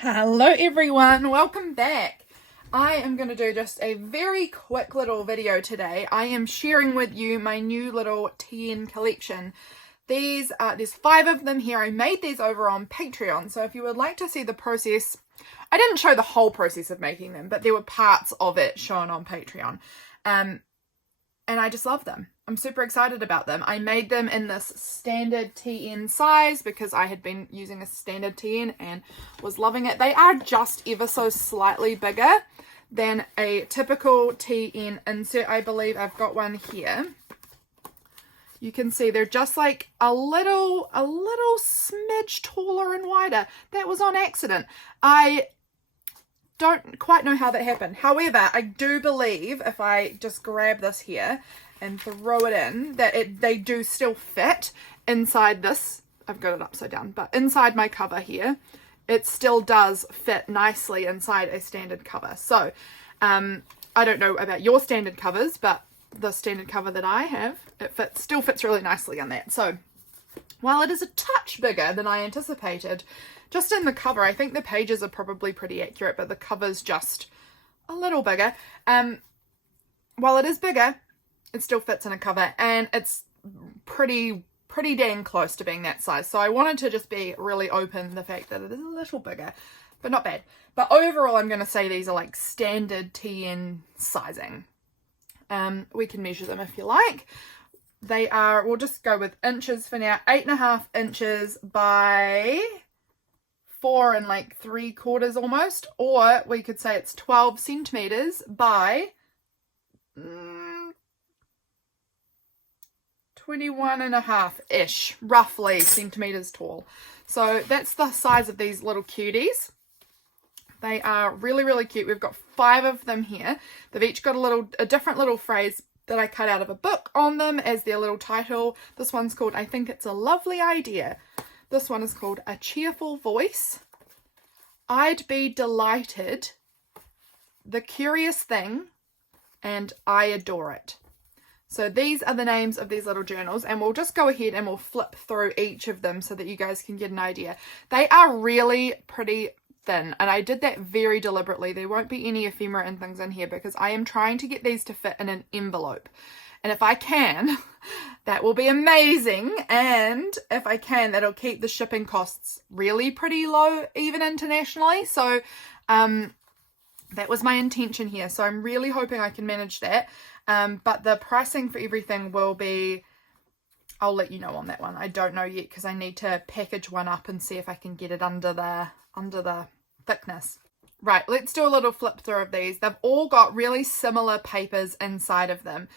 Hello everyone, welcome back. I am going to do just a very quick little video today. I am sharing with you my new little TN collection. There's 5 of them here. I made these over on Patreon, so if you would like to see the process, I didn't show the whole process of making them, but there were parts of it shown on Patreon. And I just love them. I'm super excited about them. I made them in this standard TN size because I had been using a standard TN and was loving it. They are just ever so slightly bigger than a typical TN insert. I believe I've got one here. You can see they're just like a little smidge taller and wider. That was on accident. I don't quite know how that happened. However, I do believe if I just grab this here and throw it in, that they do still fit inside this. I've got it upside down, but inside my cover here, it still does fit nicely inside a standard cover. So, I don't know about your standard covers, but the standard cover that I have, it still fits really nicely in that. So, while it is a touch bigger than I anticipated, just in the cover, I think the pages are probably pretty accurate, but the cover's just a little bigger. While it is bigger, it still fits in a cover, and it's pretty dang close to being that size. So I wanted to just be really open the fact that it is a little bigger, but not bad. But overall, I'm going to say these are like standard TN sizing. We can measure them if you like. They are, we'll just go with inches for now, 8.5 inches by 4 3/4 almost, or we could say it's 12 centimeters by 21.5-ish, roughly, centimeters tall. So that's the size of these little cuties. They are really cute. We've got 5 of them here. They've each got a different little phrase that I cut out of a book on them as their little title. This one's called, I Think It's a Lovely Idea. This one is called A Cheerful Voice, I'd Be Delighted, The Curious Thing, and I Adore It. So these are the names of these little journals, and we'll just go ahead and we'll flip through each of them so that you guys can get an idea. They are really pretty thin, and I did that very deliberately. There won't be any ephemera and things in here because I am trying to get these to fit in an envelope. And if I can, that will be amazing. And if I can, that'll keep the shipping costs really pretty low, even internationally. So that was my intention here. So I'm really hoping I can manage that. But the pricing for everything will be, I'll let you know on that one. I don't know yet because I need to package one up and see if I can get it under the thickness. Right, let's do a little flip through of these. They've all got really similar papers inside of them.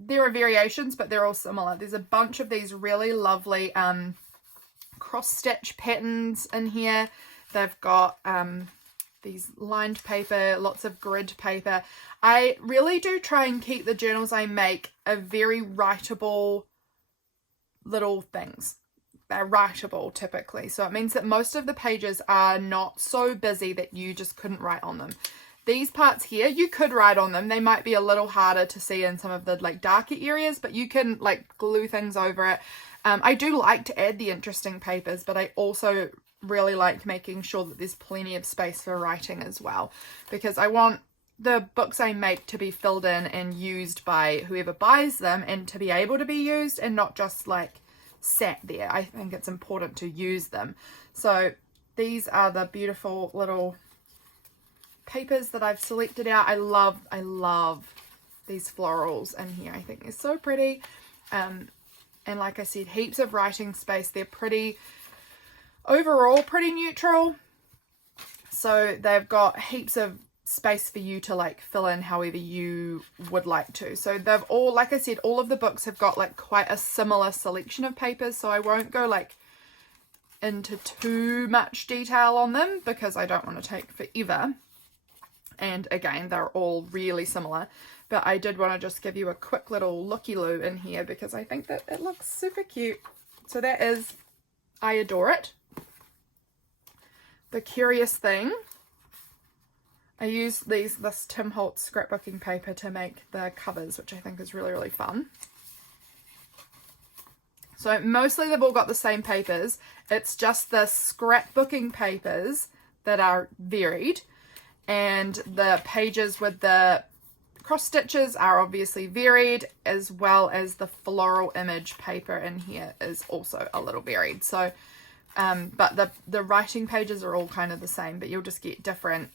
There are variations, but they're all similar. There's a bunch of these really lovely cross-stitch patterns in here. They've got these lined paper, lots of grid paper. I really do try and keep the journals I make a very writable little things. They're writable typically, so it means that most of the pages are not so busy that you just couldn't write on them. These parts here, you could write on them. They might be a little harder to see in some of the darker areas, but you can glue things over it. I do like to add the interesting papers, but I also really like making sure that there's plenty of space for writing as well, because I want the books I make to be filled in and used by whoever buys them, and to be able to be used and not just sat there. I think it's important to use them. So these are the beautiful little papers that I've selected out. I love these florals in here. I think they're so pretty. And like I said, heaps of writing space. They're overall pretty neutral. So they've got heaps of space for you to fill in however you would like to. So they've all, like I said, all of the books have got quite a similar selection of papers, so I won't go into too much detail on them because I don't want to take forever. And again, they're all really similar, but I did want to just give you a quick little looky-loo in here because I think that it looks super cute. So that is I Adore It. The Curious Thing. I used this Tim Holtz scrapbooking paper to make the covers, which I think is really fun. So mostly they've all got the same papers. It's just the scrapbooking papers that are varied, and the pages with the cross stitches are obviously varied, as well as the floral image paper in here is also a little varied. So but the writing pages are all kind of the same, but you'll just get different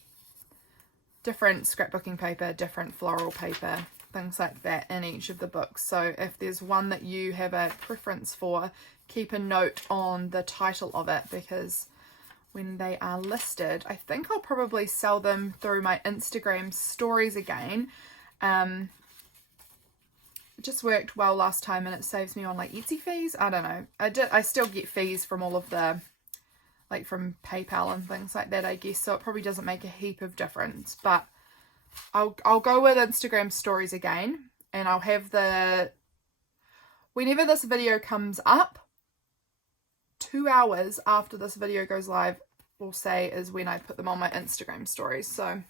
scrapbooking paper, different floral paper, things like that in each of the books. So if there's one that you have a preference for, keep a note on the title of it, because when they are listed, I think I'll probably sell them through my Instagram stories again. It just worked well last time, and it saves me on like Etsy fees. I don't know. I still get fees from all of the, like from PayPal and things like that, I guess. So it probably doesn't make a heap of difference, but I'll go with Instagram stories again, and I'll have whenever this video comes up, 2 hours after this video goes live, we'll say, is when I put them on my Instagram stories. So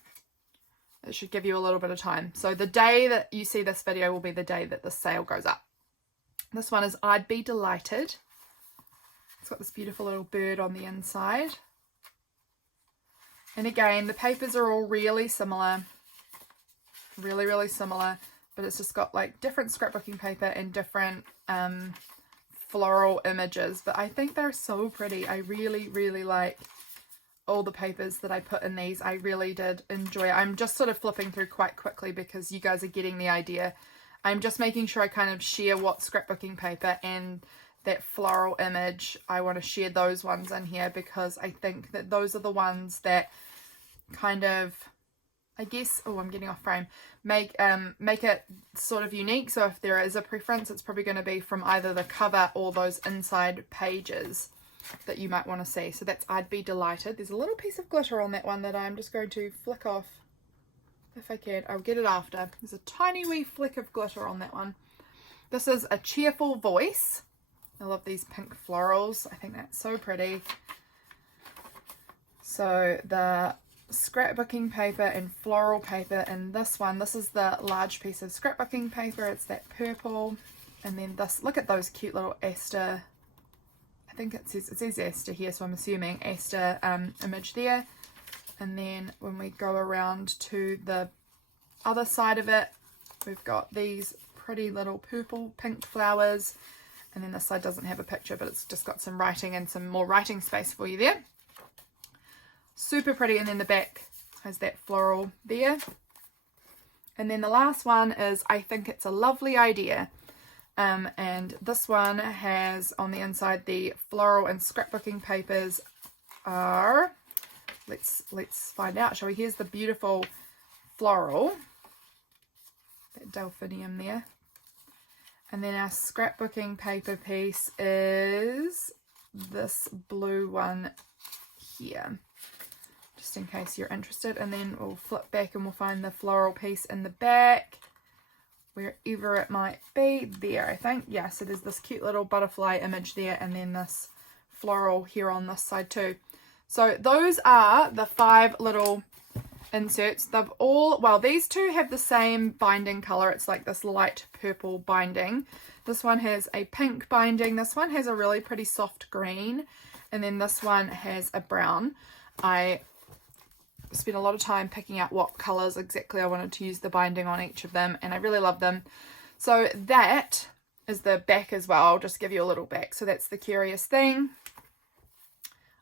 it should give you a little bit of time. So the day that you see this video will be the day that the sale goes up. This one is I'd Be Delighted. It's got this beautiful little bird on the inside. And again, the papers are all really similar. Really, really similar. But it's just got like different scrapbooking paper and different floral images. But I think they're so pretty. I really, really like all the papers that I put in these. I really did enjoy it. I'm just sort of flipping through quite quickly because you guys are getting the idea. I'm just making sure I kind of share what scrapbooking paper and that floral image. I want to share those ones in here because I think that those are the ones that kind of, I guess, oh, I'm getting off frame, make it sort of unique. So if there is a preference, it's probably going to be from either the cover or those inside pages that you might want to see. So that's I'd Be Delighted. There's a little piece of glitter on that one that I'm just going to flick off if I can. I'll get it after. There's a tiny wee flick of glitter on that one. This is A Cheerful Voice. I love these pink florals. I think that's so pretty. So the scrapbooking paper and floral paper in this one, this is the large piece of scrapbooking paper. It's that purple. And then this, look at those cute little Aster, I think it says Aster here, so I'm assuming Aster image there. And then when we go around to the other side of it, we've got these pretty little purple pink flowers. And then this side doesn't have a picture, but it's just got some writing and some more writing space for you there. Super pretty. And then the back has that floral there. And then the last one is I Think It's a Lovely Idea. And this one has on the inside the floral and scrapbooking papers are, let's find out, shall we? Here's the beautiful floral, that delphinium there. And then our scrapbooking paper piece is this blue one here, just in case you're interested. And then we'll flip back and we'll find the floral piece in the back, wherever it might be. There, I think. Yeah, so there's this cute little butterfly image there, and then this floral here on this side too. So those are the 5 little inserts. They've all, well, these two have the same binding color. It's like this light purple binding. This one has a pink binding. This one has a really pretty soft green. And then this one has a brown. I spent a lot of time picking out what colors exactly I wanted to use the binding on each of them, and I really love them. So that is the back as well. I'll just give you a little back. So that's The Curious Thing,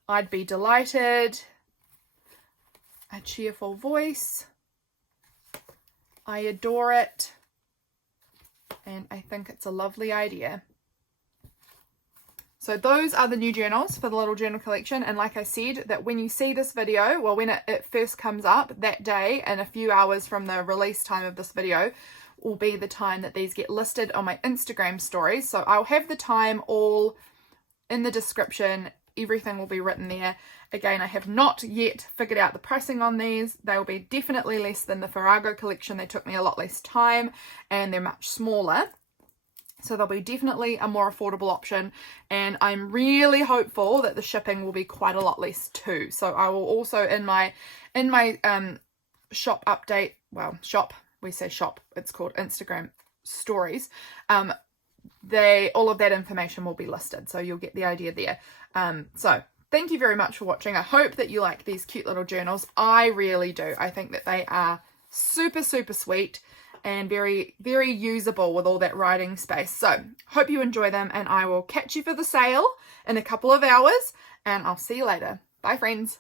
I'd Be Delighted, A Cheerful Voice, I Adore It, and I Think It's a Lovely Idea. So those are the new journals for the little journal collection. And like I said, that when you see this video, well, when it first comes up that day, and a few hours from the release time of this video will be the time that these get listed on my Instagram stories. So I'll have the time all in the description. Everything will be written there. Again, I have not yet figured out the pricing on these. They will be definitely less than the Farrago collection. They took me a lot less time and they're much smaller. So they'll be definitely a more affordable option, and I'm really hopeful that the shipping will be quite a lot less too. So I will also in my shop update, well, shop, we say shop, it's called Instagram stories, all of that information will be listed, so you'll get the idea there. So thank you very much for watching. I hope that you like these cute little journals. I really do. I think that they are super, super sweet and very, very usable with all that writing space. So hope you enjoy them, and I will catch you for the sale in a couple of hours, and I'll see you later. Bye, friends.